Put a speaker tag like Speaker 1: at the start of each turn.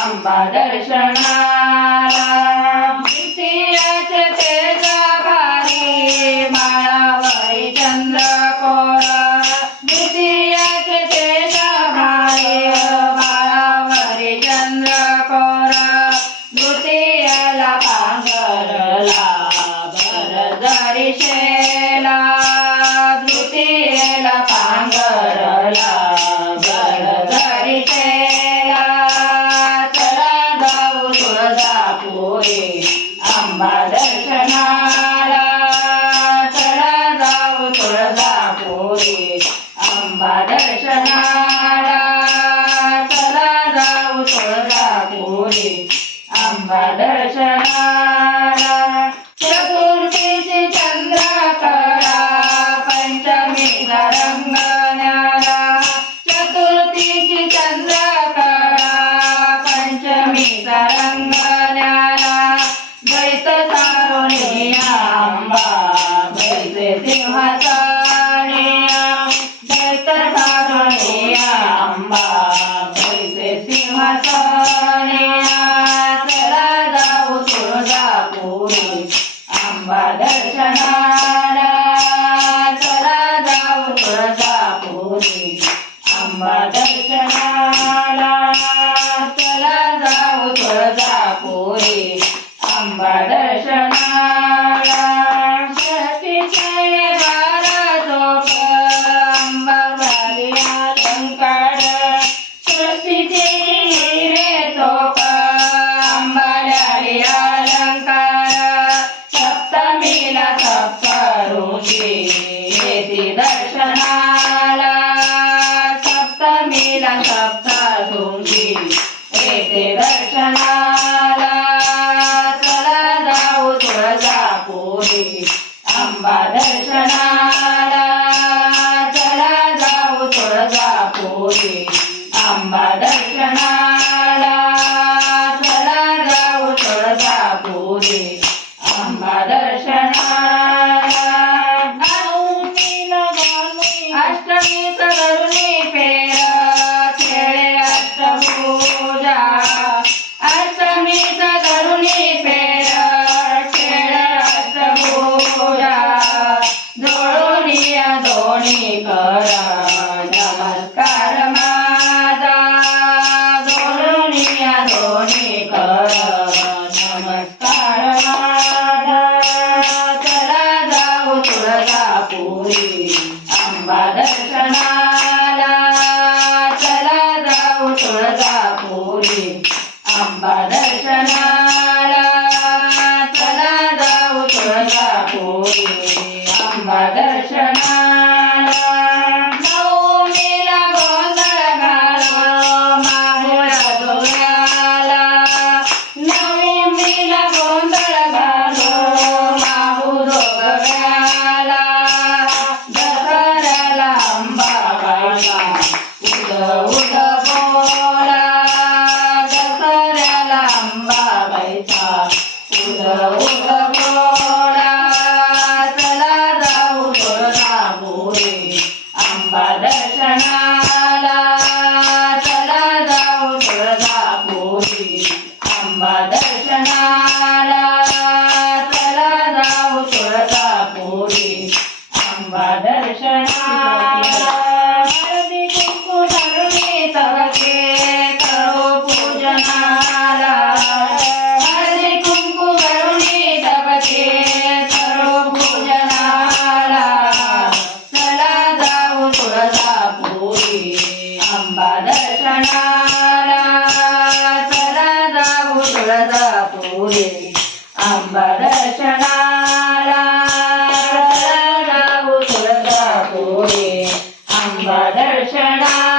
Speaker 1: आंबा दर्शनाला पोहे आंबा दर्शनाला चला जाऊ तुळजा आंबा दर्शनाला चला जाऊ तुळजा पोहे आंबा दर्शनाला चंद्रा करा पंचमी रंगण्याला चतुर्थीची चंद्रा करा पंचमी अंबा दर्शनाला चला जाऊ तुळजापुरी. अंबा दर्शनाला चला जाऊ तुळजापुरी. अंबा दर्शना दर्शनाला चला जाऊ तुळजापुरी अंबा दर्शनाला अंबा दर्शनाला चला जाऊ तुळजापुरी अंबा दर्शनाला चला जाऊ तुळजापुरी अंबा दर्शनाला